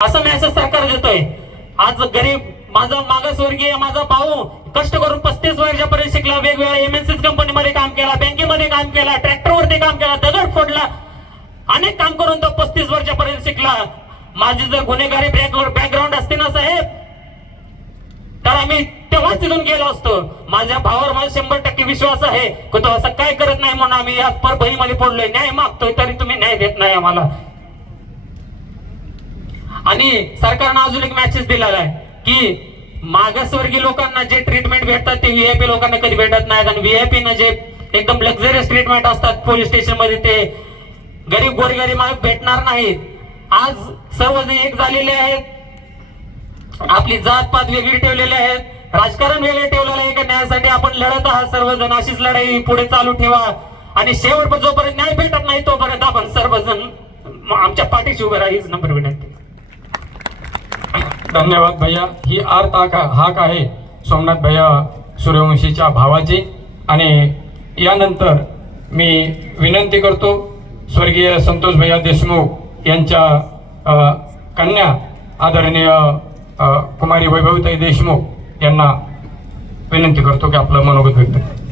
असं मेसेज सरकार देतोय आज गरीब माझा मागासवर्गीय माझा भाऊ कष्ट करून पस्तीस वर्षापर्यंत शिकला वेगवेगळ्या एमएनसी कंपनीमध्ये काम केला बँकेमध्ये काम केला ट्रॅक्टरवरती काम केला दगड फोडला. अनेक काम करून तो पस्तीस वर्षापर्यंत शिकला. माझी जर गुन्हेगारी बॅकग्राऊंड असते ना साहेब तर आम्ही तेव्हाच तिथून गेलो असतो. माझ्या भावावर माझा शंभर टक्के विश्वास आहे. की तो असं काय करत नाही म्हणून आम्ही आज परभणीमध्ये पडलोय. न्याय मागतोय तरी तुम्ही न्याय देत नाही आम्हाला. आणि सरकारनं अजून एक मॅसेज दिलेला आहे की मागासवर्गीय लोकांना जे ट्रीटमेंट भेटतात ते व्हीआयपी लोकांना कधी भेटत नाहीत आणि व्हीआयपी ना जे एकदम लक्झरियस ट्रीटमेंट असतात पोलीस स्टेशनमध्ये ते गरीब गोरगरीब भेटणार नाहीत. आज सर्वजण एक झालेले आहेत. आपली जात पात वेगळी ठेवलेली आहेत. राजकारण वेगळे ठेवलेलं आहे का न्यायासाठी? आपण लढत आहात सर्वजण. अशीच लढाई पुढे चालू ठेवा. आणि शेवट जोपर्यंत न्याय भेटत नाही तोपर्यंत आपण सर्वजण आमच्या पाठीशी उभे राहा. नंबर विनंती. धन्यवाद भैया. ही आर्त हाक हाक आहे सोमनाथ भैया सूर्यवंशीच्या भावाची. आणि यानंतर मी विनंती करतो स्वर्गीय संतोष भैया देशमुख यांच्या कन्या आदरणीय कुमारी वैभवताई देशमुख यांना विनंती करतो की आपलं मनोगत व्यक्त